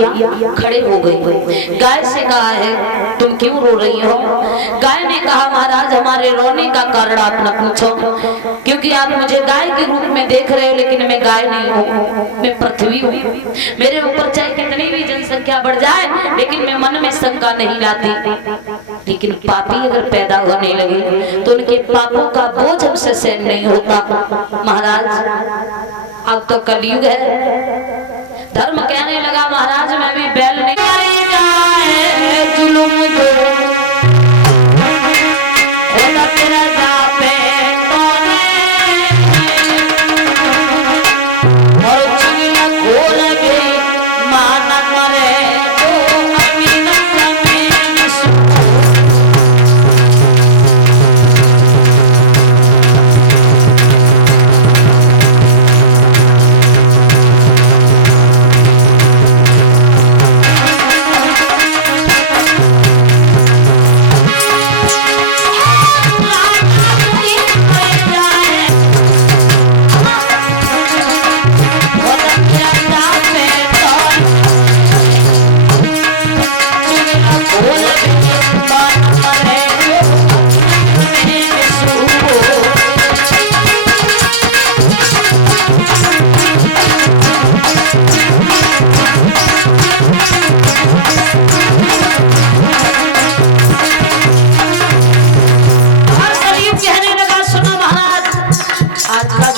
बिटिया खड़े हो गई। गाय से कहा है तुम क्यों रो रही हो? गाय ने कहा महाराज हमारे रोने का कारण आप न पूछो, क्योंकि आप मुझे गाय के रूप में देख रहे हो, लेकिन मैं गाय नहीं हूँ, मैं पृथ्वी हूँ। मेरे ऊपर चाहे कितनी भी जनसंख्या बढ़ जाए, लेकिन मैं मन में शंका नहीं लाती। लेकिन पापी अगर पैदा होने लगे तो उनके पापों का बोझ हमसे सहन नहीं होता। महाराज अब तो कलयुग है। धर्म कहने लगा महाराज मैं भी बैल नहीं जाए जुलुम जो होता तेरा जापे और चुगला खोल गई माना मरे तो अपनी नफ्स में सुख।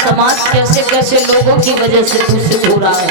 समाज कैसे कैसे लोगों की वजह से दूषित हो रहा है।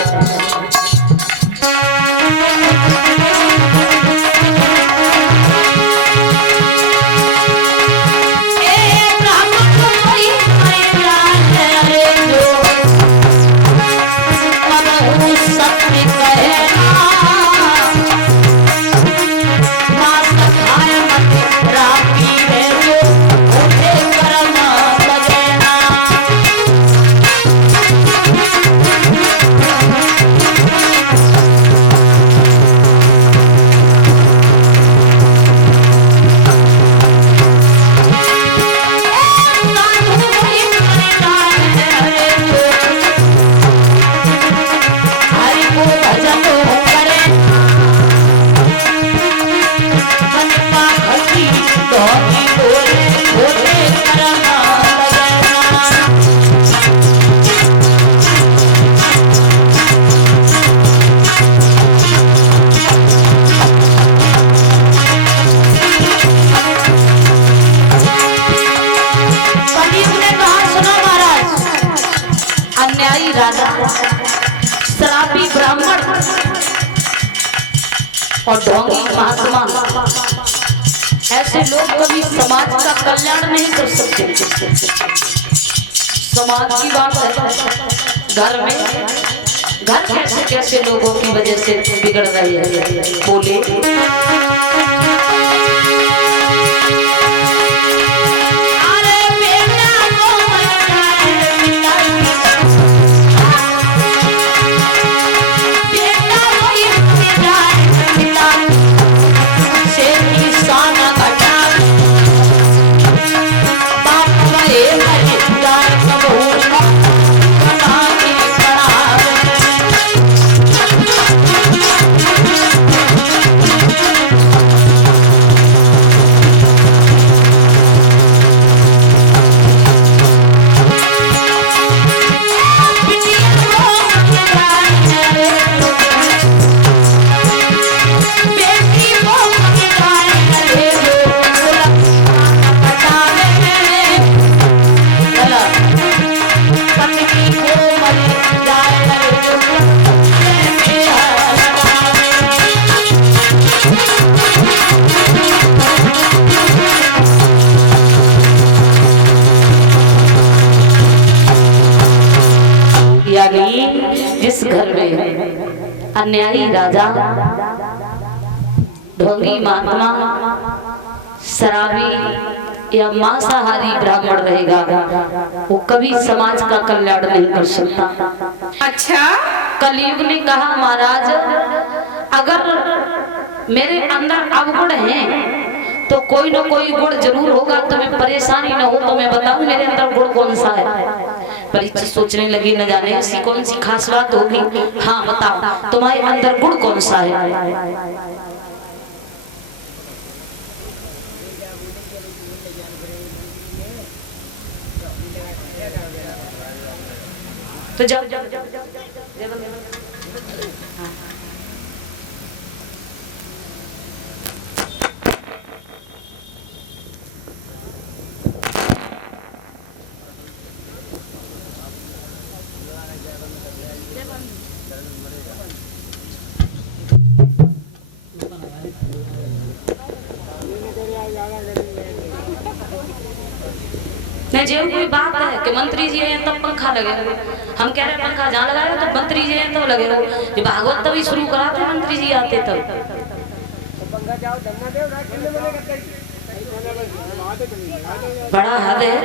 शराबी ब्राह्मण और ढोंगी महात्मा ऐसे लोग कभी समाज का कल्याण नहीं कर सकते। समाज की बात है, घर में घर कैसे कैसे लोगों की वजह से बिगड़ रही है। बोले जिस घर में अन्यायी राजा, ढोंगी महात्मा, शराबी या मांसाहारी ब्राह्मण रहेगा, वो कभी समाज का कल्याण नहीं कर सकता। अच्छा, कलयुग ने कहा महाराज अगर मेरे अंदर अवगुण हैं तो कोई ना कोई गुण जरूर होगा, तुम्हें परेशानी न हो तो मैं बताऊं मेरे अंदर गुण कौन सा है। परीक्षा सोचने लगी, न जाने ऐसी कौन सी खास बात होगी। हाँ बताओ, तुम्हारे अंदर गुण कौन सा है? तो जाओ जाओ जाओ जाओ नहीं जो कोई बात है कि मंत्री जी हैं तब पंखा लगे, हम कह रहे हैं पंखा जहाँ लगाए तो मंत्री जी हैं तब लगे हो। जो भागवत तभी शुरू कराते मंत्री जी आते तब। बड़ा हद है।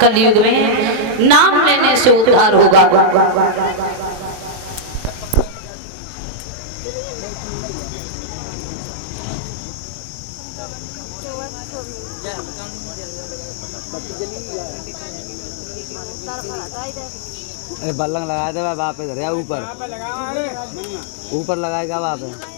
कलयुग में नाम लेने से उद्धार होगा। अरे बल्लंग लगा दे वहाँ पे धरिया ऊपर ऊपर लगाएगा वहाँ पे।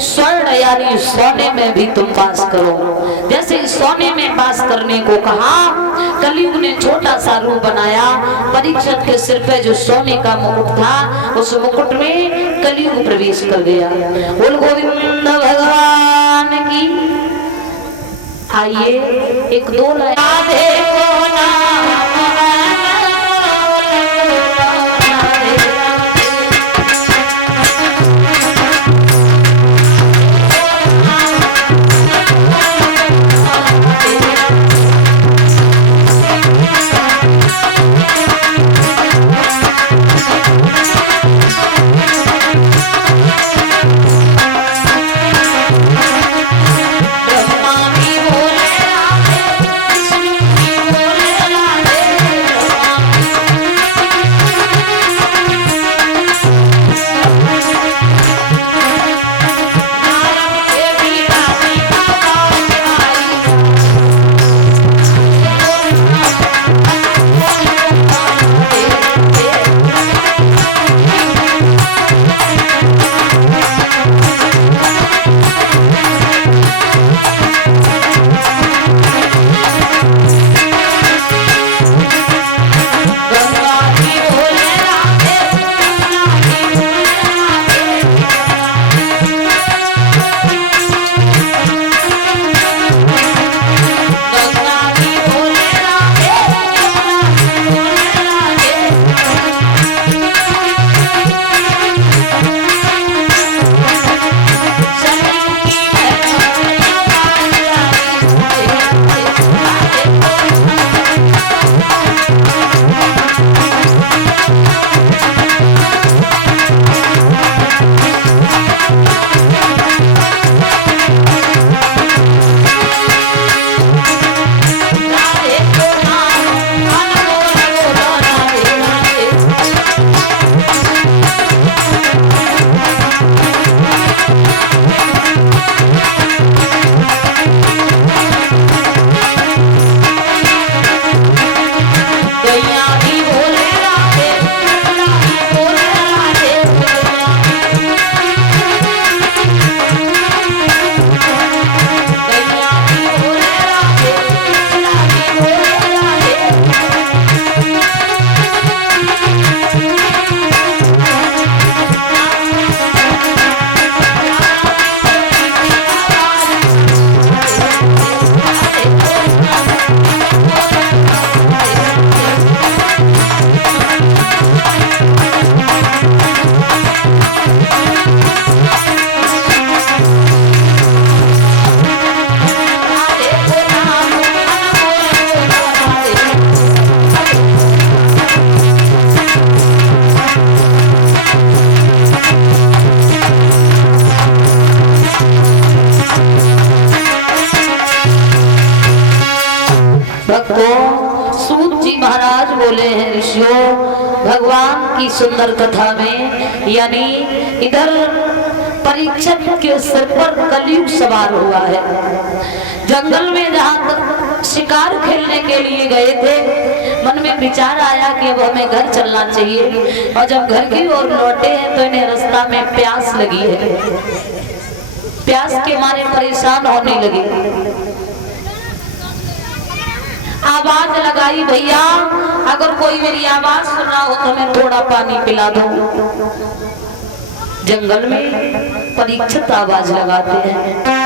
स्वर्ण यानी सोने में भी तुम पास करो। जैसे सोने में पास करने को कहा, कलयुग ने छोटा सा रूप बनाया। परीक्षित के सिर पे जो सोने का मुकुट था, उस मुकुट में कलयुग प्रवेश कर गया। बोल गोविंद भगवान की। आइए एक दो लाइन बच्चों, भगवान की सुंदर कथा में यानी इधर परीक्षित के सिर पर कलयुग सवार हुआ है। जंगल में जहाँ शिकार खेलने के लिए गए थे, मन में विचार आया कि अब हमें घर चलना चाहिए, और जब घर की ओर लौटे हैं तो इन्हें रास्ता में प्यास लगी है। प्यास के मारे परेशान होने लगे। आवाज लगाई, भैया अगर कोई मेरी आवाज सुन रहा हो तो मैं थोड़ा पानी पिला दूं। जंगल में परीक्षित आवाज लगाते हैं।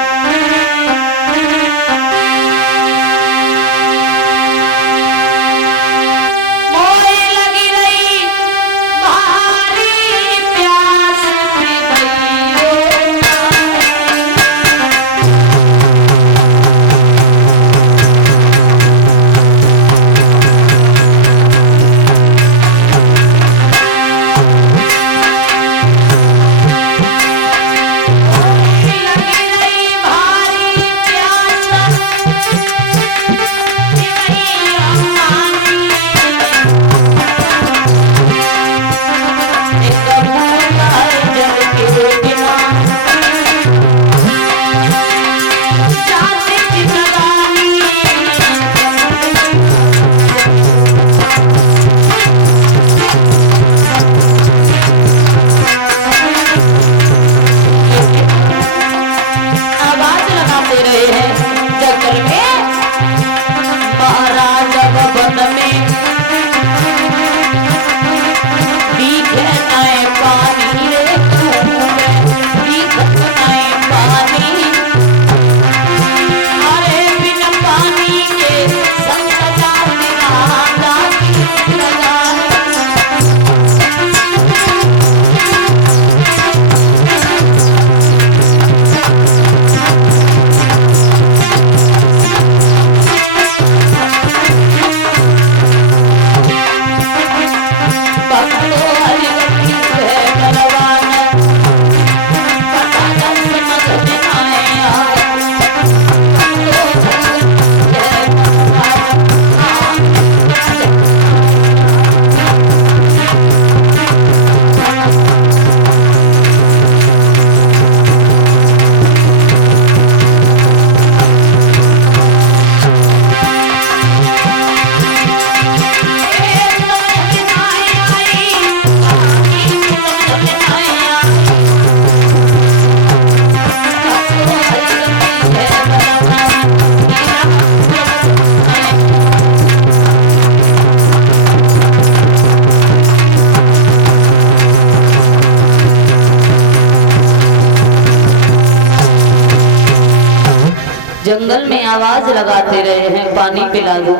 जंगल में आवाज लगाते रहे हैं पानी पिला दो,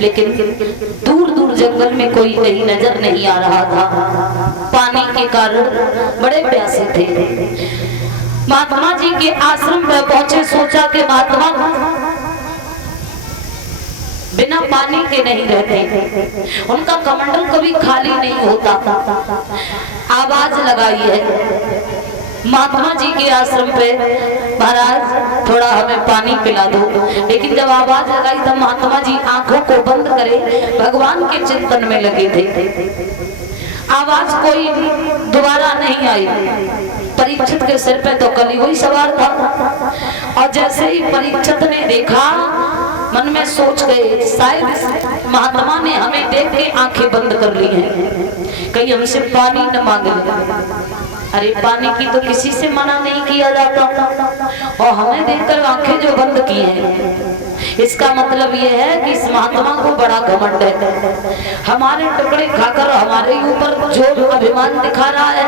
लेकिन दूर दूर जंगल में कोई कहीं नजर नहीं आ रहा था। पानी के कारण बड़े प्यासे थे। महात्मा जी के आश्रम पर पहुंचे, सोचा कि महात्मा बिना पानी के नहीं रहते, उनका कमंडल कभी खाली नहीं होता। आवाज लगाई है महात्मा जी के आश्रम पे, महाराज थोड़ा हमें पानी पिला दो। लेकिन जब आवाज लगाई तब महात्मा जी आंखों को बंद करे भगवान के चिंतन में लगे थे। आवाज कोई दोबारा नहीं आई। परीक्षित के सिर पे तो कली वही सवार था, और जैसे ही परीक्षित ने देखा मन में सोच गए शायद महात्मा ने हमें देख के आंखें बंद कर ली हैं, कहीं हमसे पानी न मांगे। अरे पानी की तो किसी से मना नहीं किया जाता, और हमें देखकर आंखें जो बंद की हैं, इसका मतलब यह है कि इस महात्मा को बड़ा घमंड है। हमारे टुकड़े खाकर हमारे ऊपर जो अभिमान दिखा रहा है।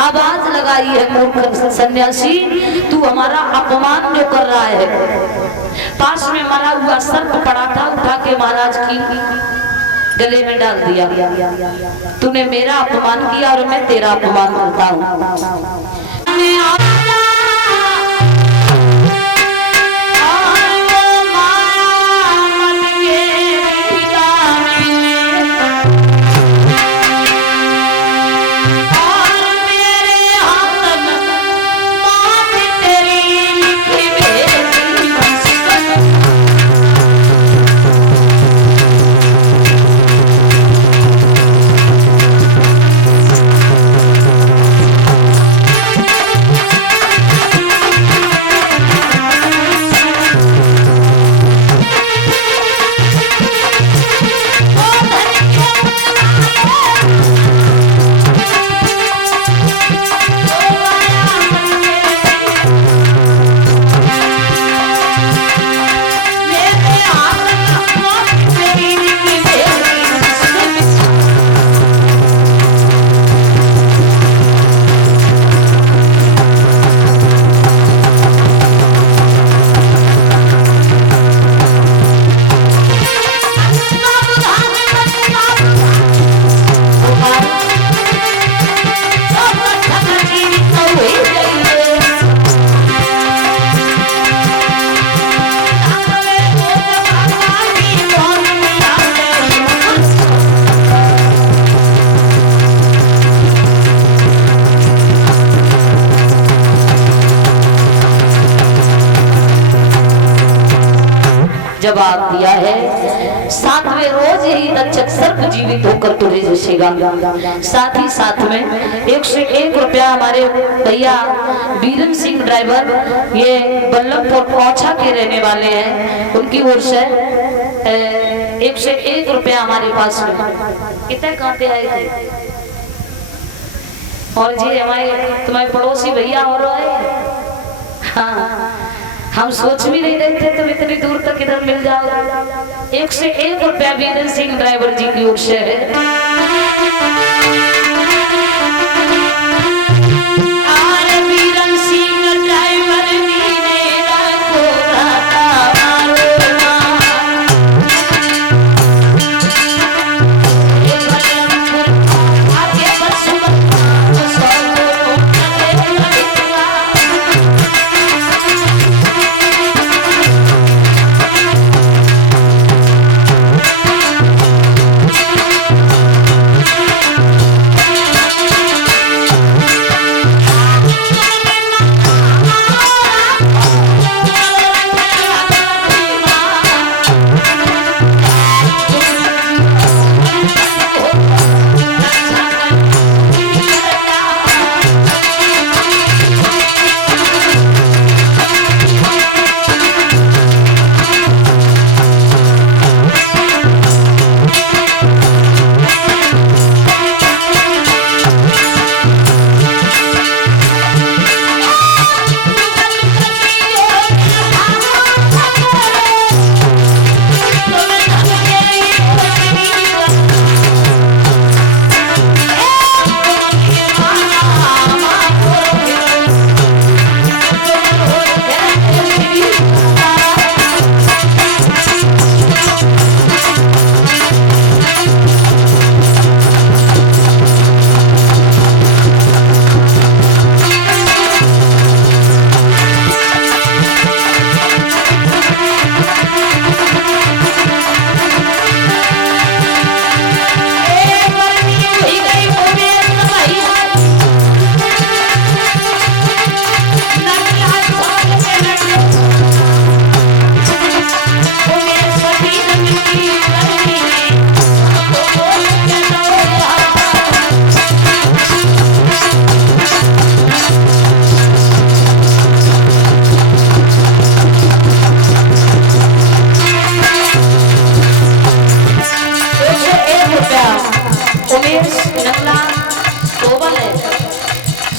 आवाज लगाई है, मूर्ख सन्यासी तू हमारा अपमान जो कर रहा है। पास में मरा हुआ सर्प पड़ा था, उठा के महाराज की गले में डाल दिया। तूने मेरा अपमान किया और मैं तेरा अपमान करता हूँ। जवाब दिया है, 7वें रोज यही तक्षक सर्प जीवित होकर तुझे जसेगा। साथ ही साथ में 101 रुपया हमारे भैया बीरन सिंह ड्राइवर, ये बल्लभपुर औछा के रहने वाले हैं, उनकी ओर से 101 रुपया हमारे पास में। कितने कांटे आए थे? और जी हमारे तुम्हारे पड़ोसी भैया और आए। हाँ, हम सोच भी नहीं रहे थे तुम इतनी दूर तक इधर मिल जाओगे। 101 रुपया बीरन सिंह ड्राइवर जी की ओर से है। बीरन सिंह ड्राइवर जी ने रखो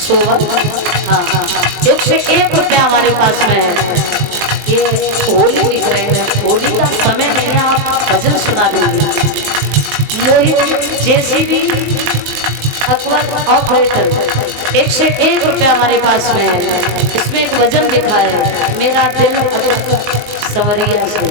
सोबत। हाँ हाँ, 101 रुपया हमारे पास में है। ये होली दिख रहे हैं, होली का समय है, आप भजन सुना देंगे। मोहित जेसीबी अकबर ऑपरेटर, 101 रुपया हमारे पास में है। इसमें एक वजन लिखा है, मेरा दिल सवरिया से।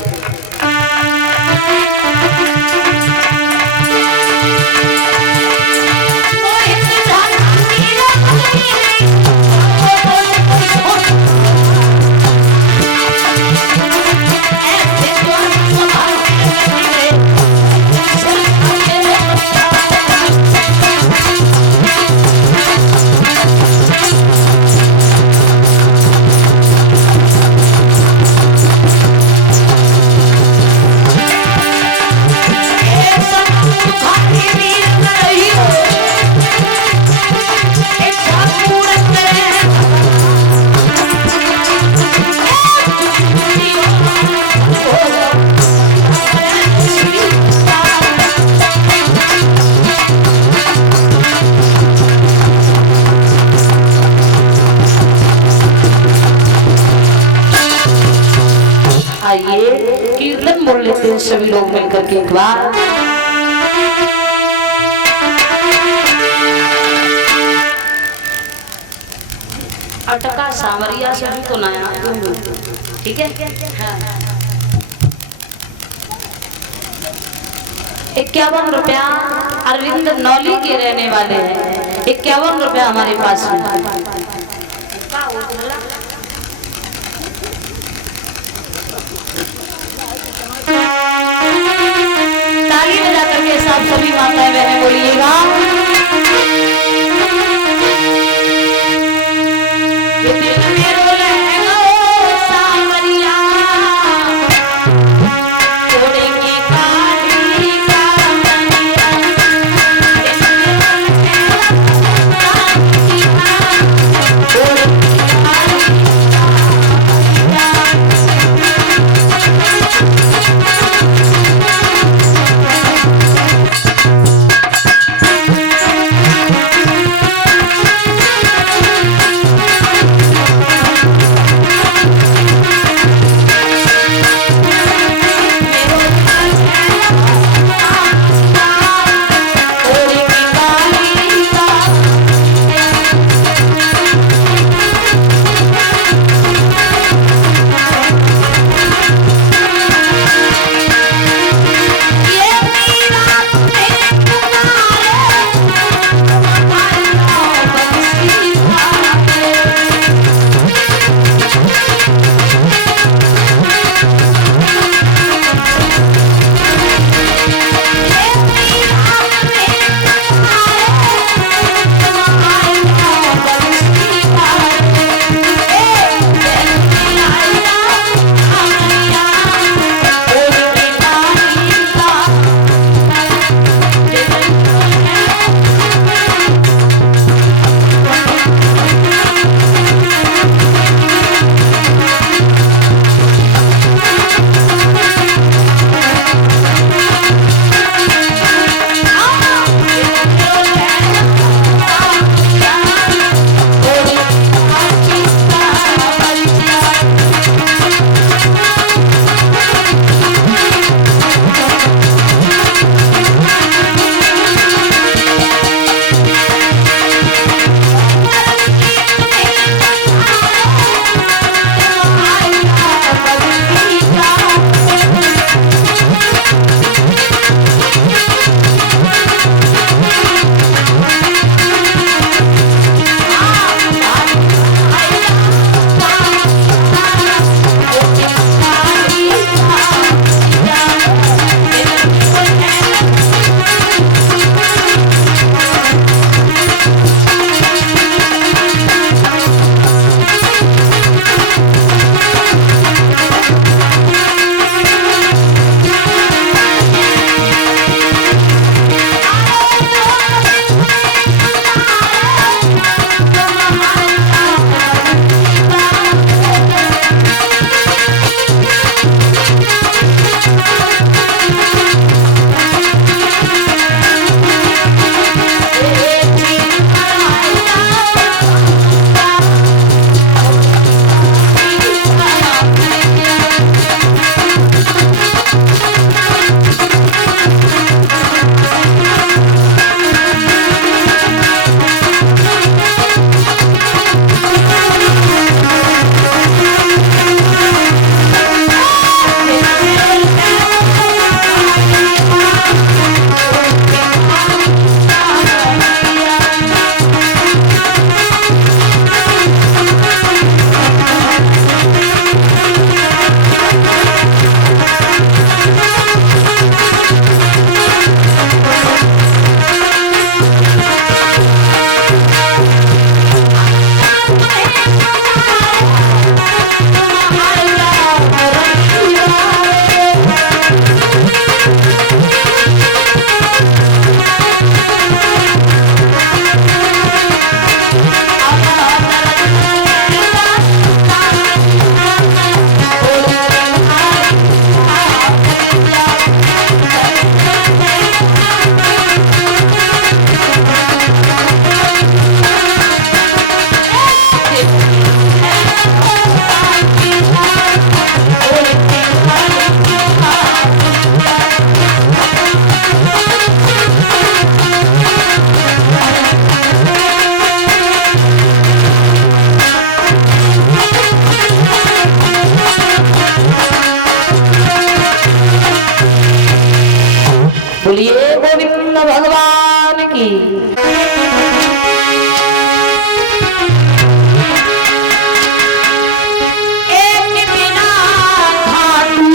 आइए कीर्तन बोल लेते हैं सभी लोग मिलकर के एक बार। अटका सावरिया से भी तो नया, ठीक है। 51 रुपया अरविंद नौली के रहने वाले हैं। 51 रुपया हमारे पास में। ताली बजा करके सब सभी माताएं बहनें बोलिएगा। दिल में रोले सावरिया बोलिए गोविंद भगवान की। एक बिना खाटू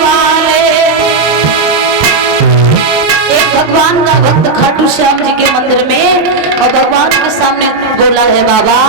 वाले, एक भगवान का भक्त खाटू श्याम जी के मंदिर में और भगवान के सामने बोला है बाबा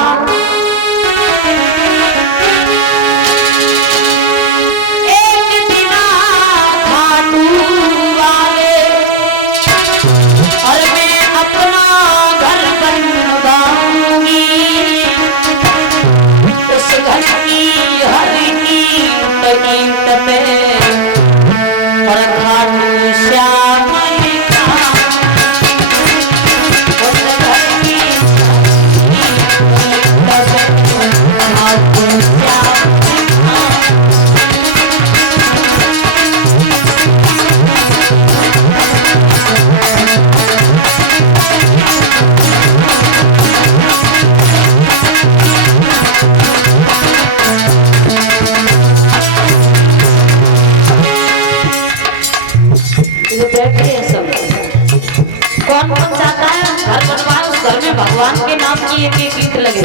भगवान के नाम की एक एक गीत लगे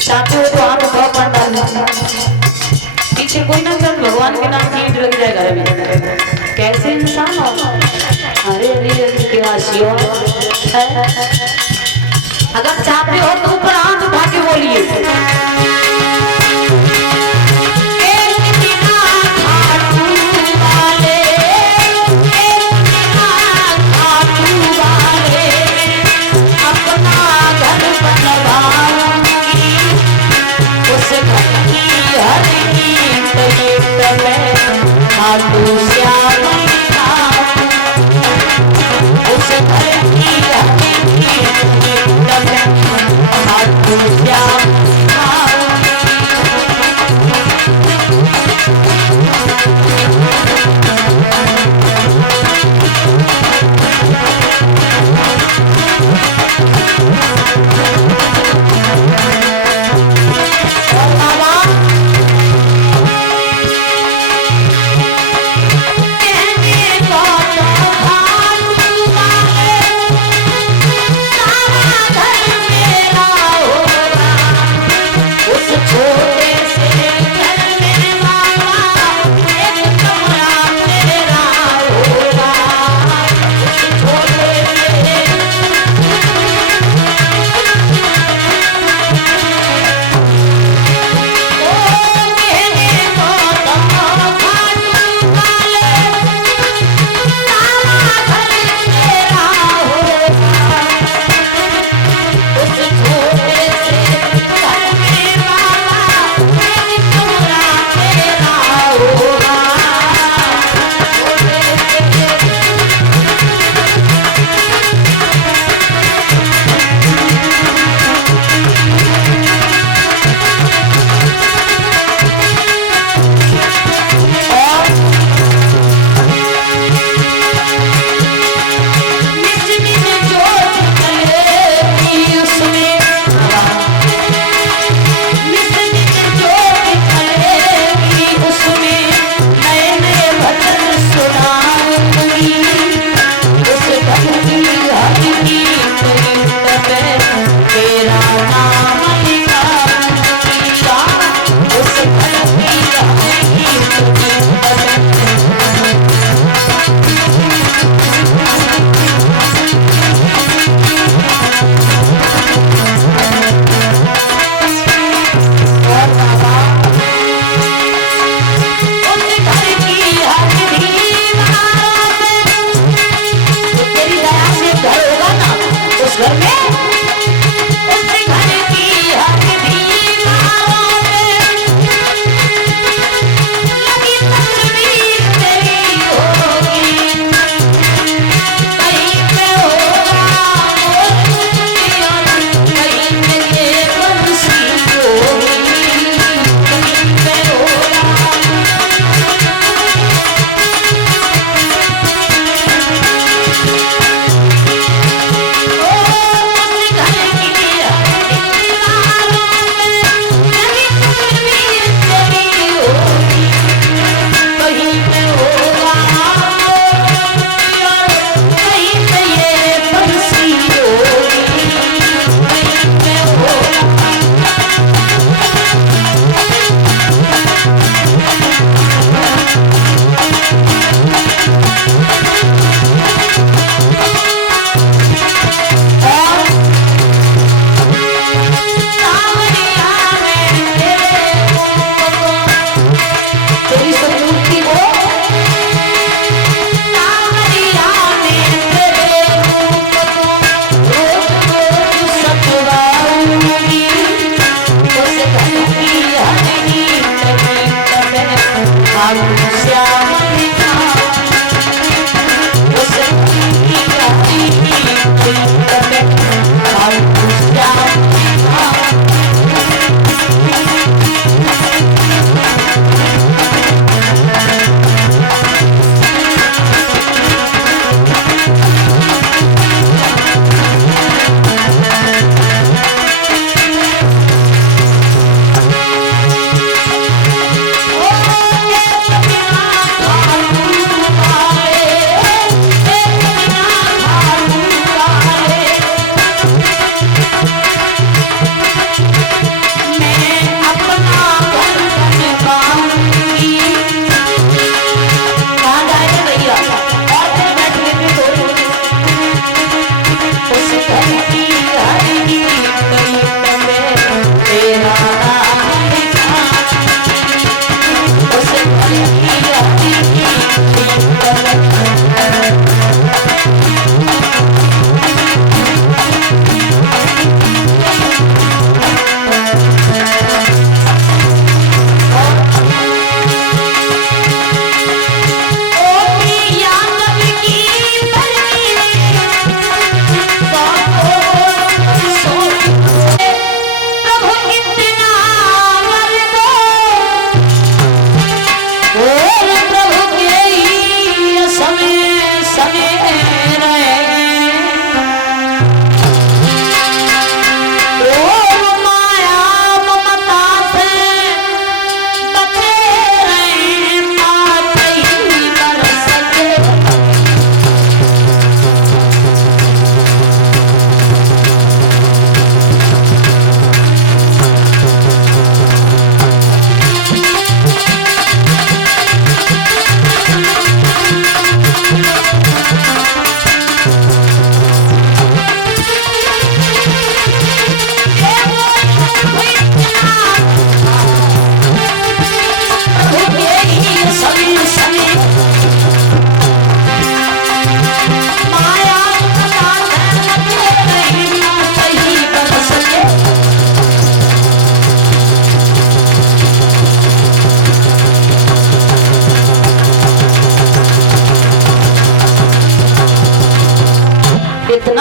चाहते हो तो आप उठाओ पंडाल पीछे कोई ना चल भगवान के नाम की गीत लग जाए घर में। कैसे इंसान हो, अरे अरे के वासियों अगर चाहते हो तो ऊपर हाथ उठा के बोलिए। उस घर की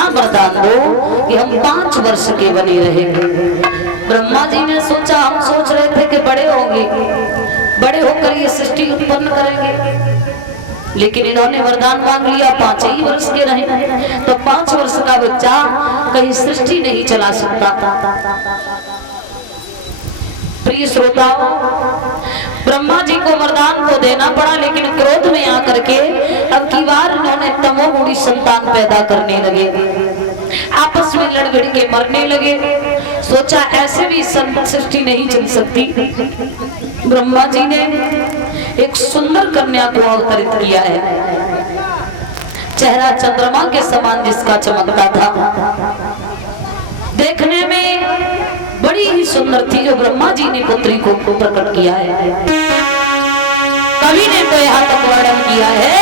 श्याम वरदान दो कि हम 5 वर्ष के बने रहेंगे। ब्रह्मा जी ने सोचा, हम सोच रहे थे कि बड़े होंगे, बड़े होकर ये सृष्टि उत्पन्न करेंगे, लेकिन इन्होंने वरदान मांग लिया 5 ही वर्ष के रहे, तो 5 वर्ष का बच्चा कहीं सृष्टि नहीं चला सकता। प्रिय श्रोताओं, ब्रह्मा जी को वरदान तो देना पड़ा, लेकिन क्रोध में आकर के अब की बार इन्होंने तमोगुणी संतान पैदा करने लगे, आपस में लड़ भिड़ के मरने लगे। सोचा ऐसे भी सृष्टि नहीं चल सकती। ब्रह्मा जी ने एक सुंदर कन्या को अवतरित किया है, चेहरा चंद्रमा के समान जिसका चमकता था, देखने में बड़ी ही सुंदर थी, जो ब्रह्मा जी ने पुत्री को प्रकट किया है। कवि ने तो यहाँ तक वर्णन किया है,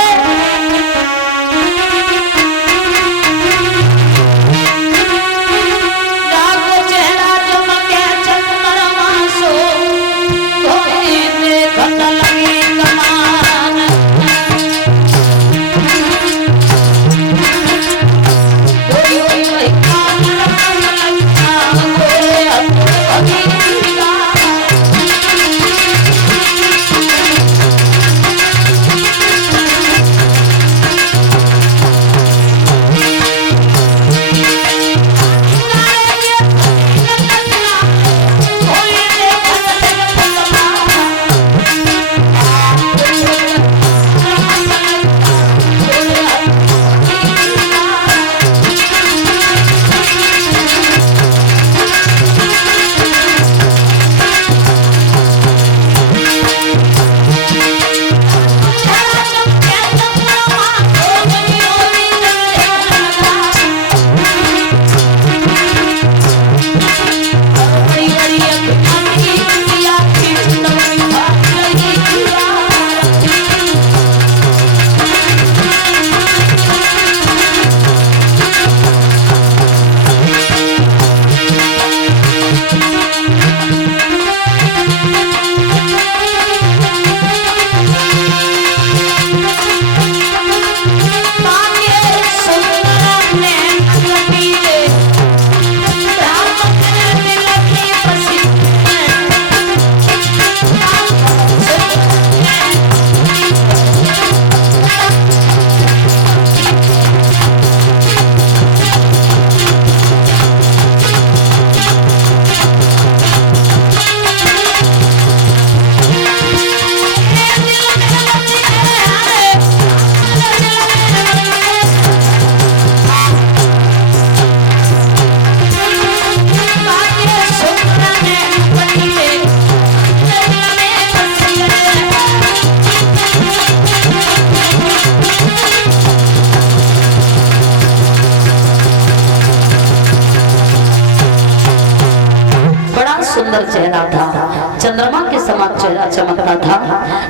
पहना था, चंद्रमा के समान चेहरा चमकता था।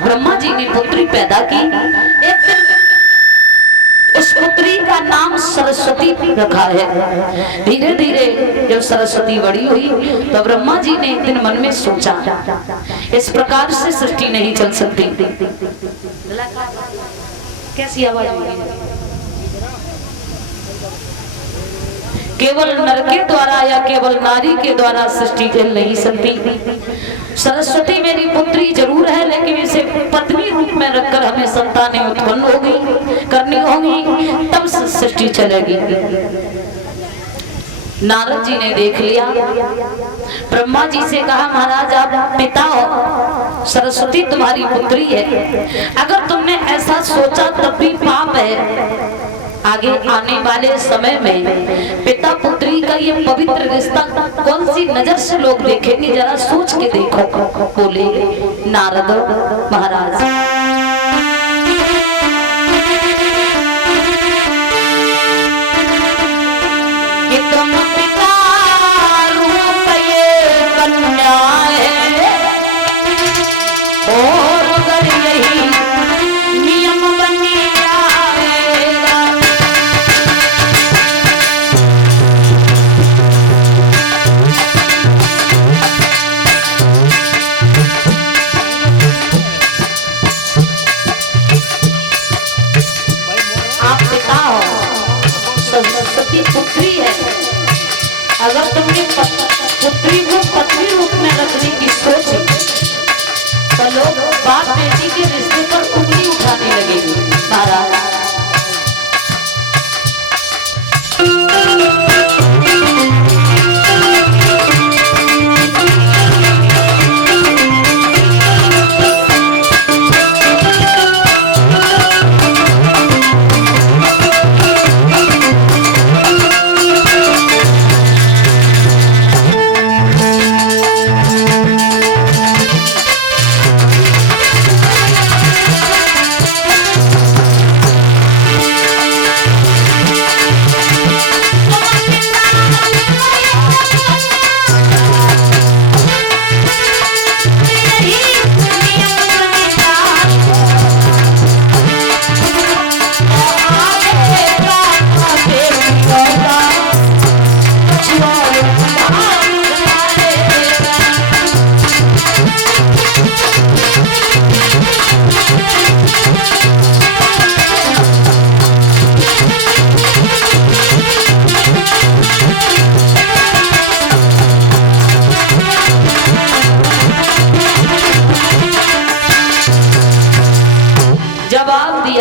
ब्रह्मा जी ने पुत्री पैदा की। एक दिन उस पुत्री का नाम सरस्वती रखा है। धीरे धीरे जब सरस्वती बड़ी हुई तो ब्रह्मा जी ने एक दिन मन में सोचा, इस प्रकार से सृष्टि नहीं चल सकती। कैसी आवाज होगी? केवल नर के द्वारा या केवल नारी के द्वारा सृष्टि चल नहीं सकती। सरस्वती मेरी पुत्री जरूर है, लेकिन इसे पत्नी रूप में रखकर हमें संतानें उत्पन्न होगी करनी होगी, तब सृष्टि चलेगी। नारद जी ने देख लिया, ब्रह्मा जी से कहा, महाराज आप पिता हो, सरस्वती तुम्हारी पुत्री है, अगर तुमने ऐसा सोचा तब भी पाप है। आगे आने वाले समय में पिता पुत्री का ये पवित्र रिश्ता कौन सी नजर से लोग देखेंगे, जरा सोच के देखो। बोले नारद महाराज, कि तुम पिता रूप ये कन्या है, और अगर यही नियम बनी पुत्री है, अगर तुमने पुत्री को पत्नी रूप में रखने की सोची तो लोग बाप बेटी के रिश्ते पर उंगली उठाने लगेंगे। महाराज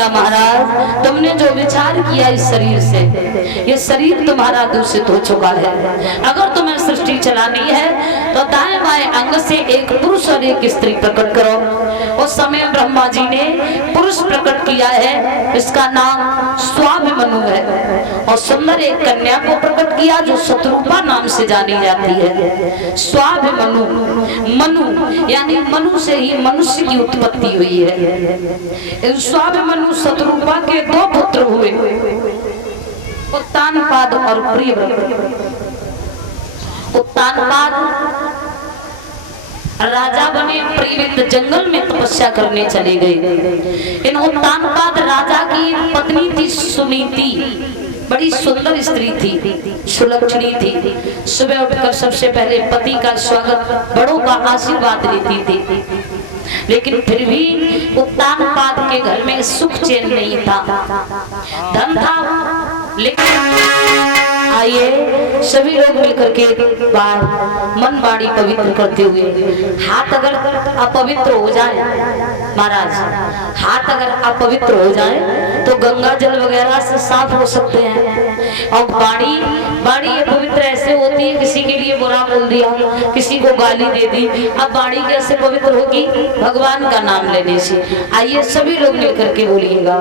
महाराज, तुमने जो विचार किया इस शरीर से, ये शरीर तुम्हारा दूषित हो चुका है। अगर तुम्हें सृष्टि चलानी है तो दाएं बाएं अंग से एक पुरुष और एक स्त्री प्रकट करो। उस समय ब्रह्मा जी ने पुरुष प्रकट किया है, इसका नाम स्वाभिमनु है, और सुंदर एक कन्या को प्रकट किया जो शत्रुपा नाम से जानी जाती है। स्वाभिमनु, मनु यानी मनु से ही मनुष्य की उत्पत्ति हुई है। स्वाभिमनु शत्रुपा के दो पुत्र हुए, उत्तानपाद और प्रियव्रत। उत्तानपाद राजा बने, प्रियव्रत जंगल में तपस्या करने चले गए। इन उत्तानपाद राजा की पत्नी थी सुनीति, बड़ी सुंदर स्त्री थी, सुलक्षणी थी। सुबह उठकर सबसे पहले पति का स्वागत, बड़ों का आशीर्वाद लेती थी। लेकिन फिर भी उत्तानपाद के घर में सुख चैन नहीं था, धन था, लेकिन आइए सभी लोग मिलकर के मन बाड़ी पवित्र करते हुए, हाथ अगर अपवित्र हो जाए महाराज, हाथ अगर अपवित्र हो जाए तो गंगा जल वगैरह से साफ हो सकते हैं। और बाड़ी ये पवित्र ऐसे होती है, किसी के लिए बुरा बोल दिया, किसी को गाली दे दी, अब बाड़ी कैसे पवित्र होगी? भगवान का नाम लेने से। आइए सभी लोग मिलकर के बोलिएगा,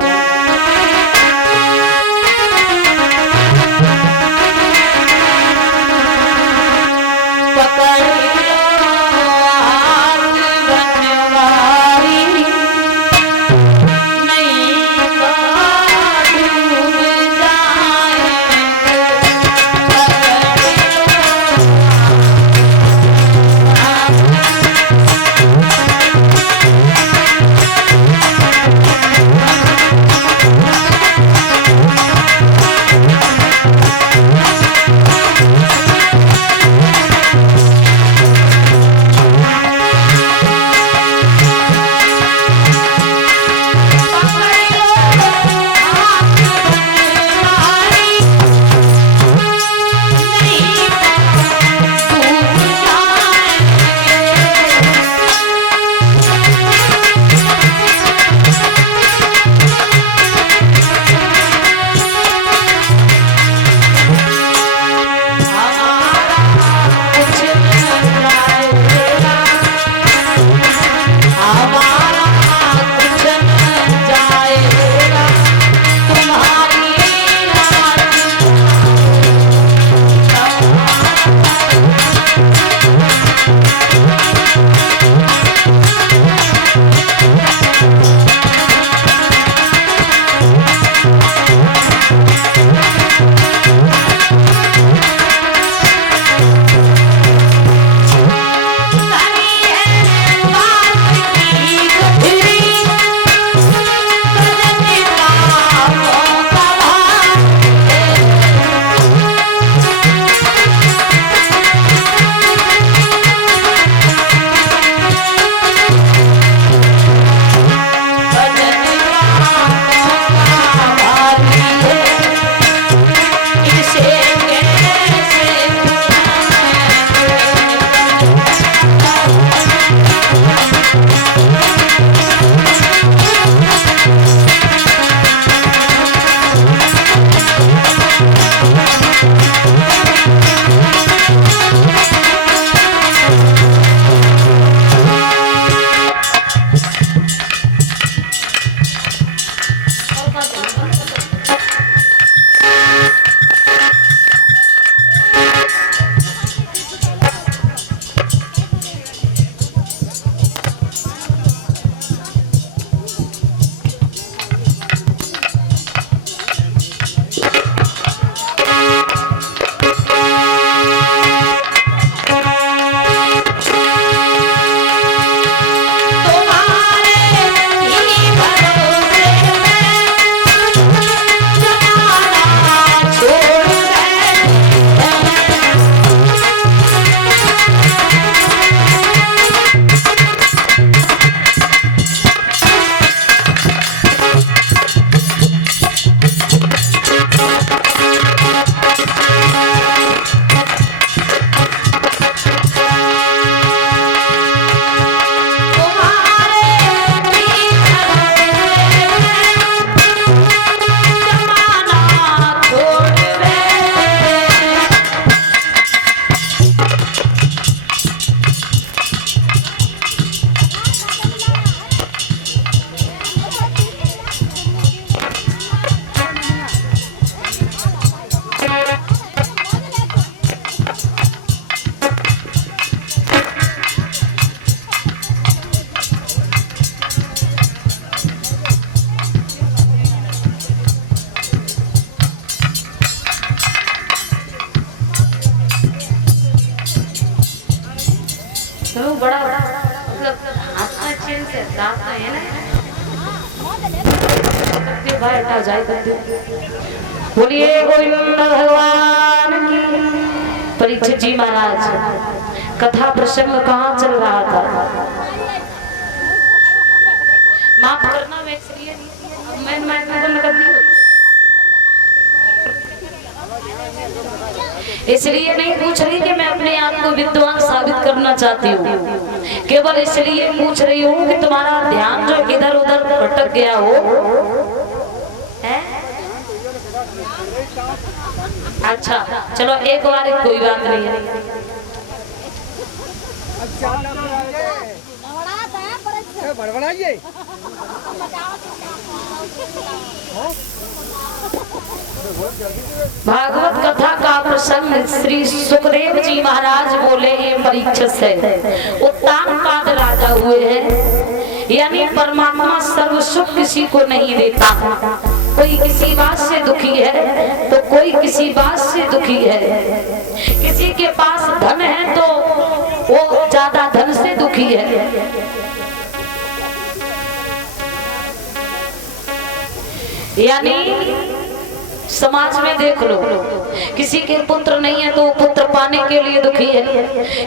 रात का है ना करते भाई हटा जाए करते। बोलिए गोविंद भगवान की। परीक्षित जी महाराज कथा प्रसंग कहाँ चल रहा था? माफ करना मैं इसलिए इसलिए नहीं पूछ रही कि मैं अपने आप को विद्वान साबित करना चाहती हूँ, केवल इसलिए पूछ रही हूँ कि तुम्हारा ध्यान जो इधर उधर भटक गया हो है? अच्छा चलो एक बार कोई बात नहीं है। भागवत कथा का प्रसंग श्री सुखदेव जी महाराज बोले हैं परीक्षित से। उत्तानपाद राजा हुए हैं, यानी परमात्मा सर्व सुख किसी को नहीं देता। कोई किसी बात से दुखी है तो कोई किसी बात से दुखी है। किसी के पास धन है तो वो ज्यादा धन से दुखी है। यानी समाज में देख लो, किसी के पुत्र नहीं है तो वो पुत्र पाने के लिए दुखी है,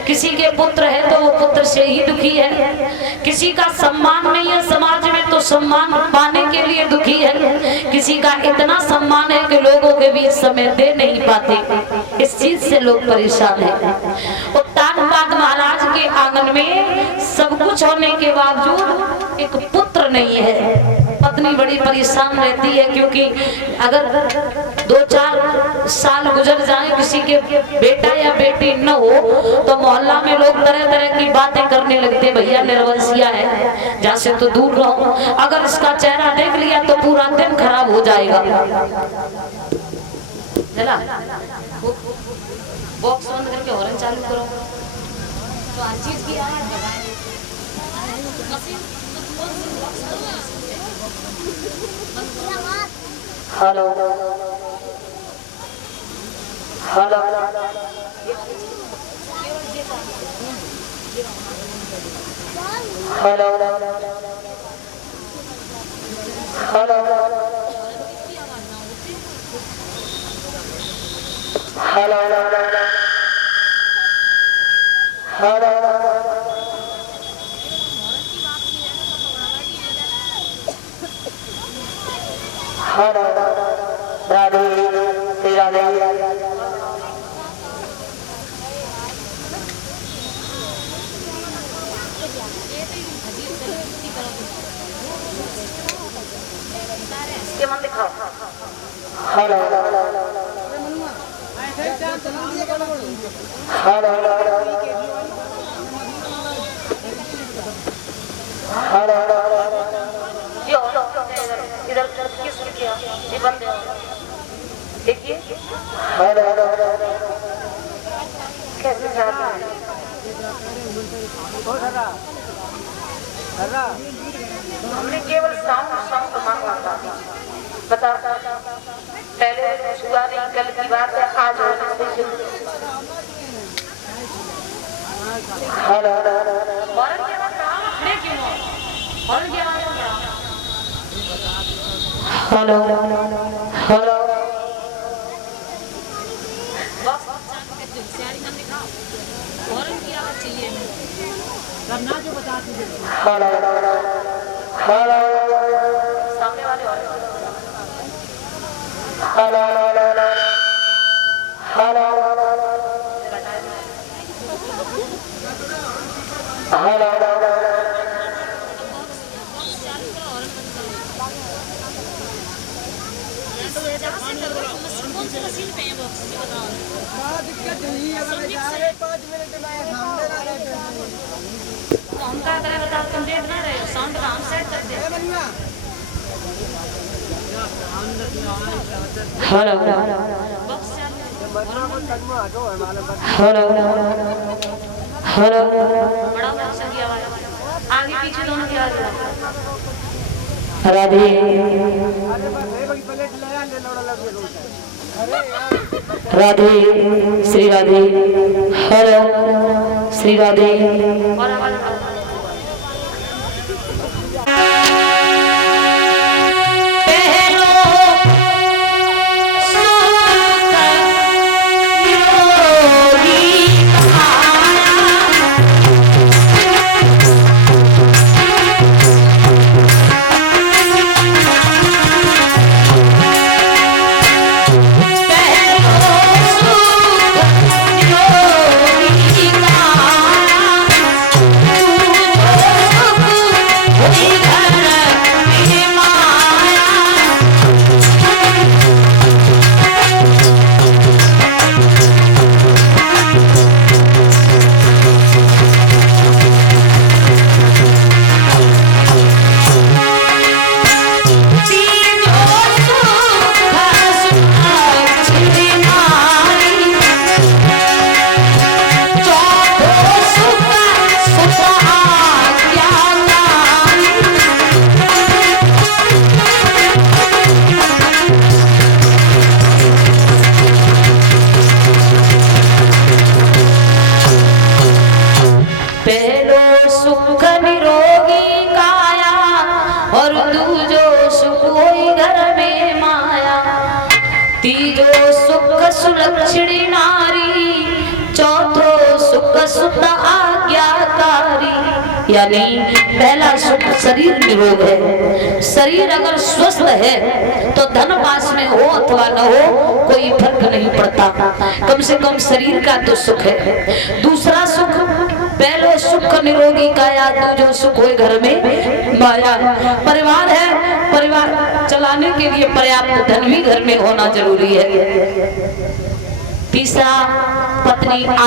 किसी के पुत्र है तो वो पुत्र से ही दुखी है, किसी का सम्मान नहीं है समाज में तो सम्मान पाने के लिए दुखी है, किसी का इतना सम्मान है कि लोगों के बीच समय दे नहीं पाते, इस चीज से लोग परेशान हैं। उत्तानपाद महाराज के आंगन में सब कुछ होने के बावजूद एक पुत्र नहीं है। पत्नी बड़ी परेशान रहती है, क्योंकि अगर 2-4 साल गुजर जाए किसी के बेटा या बेटी न हो तो मोहल्ला में लोग तरह तरह की बातें करने लगते, भैया निर्वंशिया है, जहाँ से तो दूर रहो, अगर इसका चेहरा देख लिया तो पूरा दिन खराब हो जाएगा। चला बॉक्स बंद करके हॉर्न चालू करो तो हर चीज की hello hello hello hello hello hello hello Radhe Radhe इसके मन दिखाओ। हेलो हेलो हेलो इधर किस किया ये बंद है देखिए। हेलो कैसे जाता है हमने केवल साउंड मांगा था। बता पहले छुआ नहीं, कल की बात है, आज होने से hello hello hello hello hello सामने वाले hello hello hello hello hello hello आगे पीछे दोनों की आवाज राधे राधे श्री राधे हेलो श्री राधे और दूजो सुख होई घर में माया, तीजो सुख सुलक्षणी नारी, चौथो सुख सुत आज्ञाकारी। यानी पहला सुख शरीर निरोग है। शरीर अगर स्वस्थ है तो धन पास में हो अथवा न हो कोई फर्क नहीं पड़ता, कम से कम शरीर का तो सुख है। दूसरा सुख, पहले सुख निरोगी काया, दूजो सुख होए घर में माया। परिवार है, परिवार चलाने के लिए पर्याप्त धन भी घर में होना जरूरी है। तीसरा पत्नी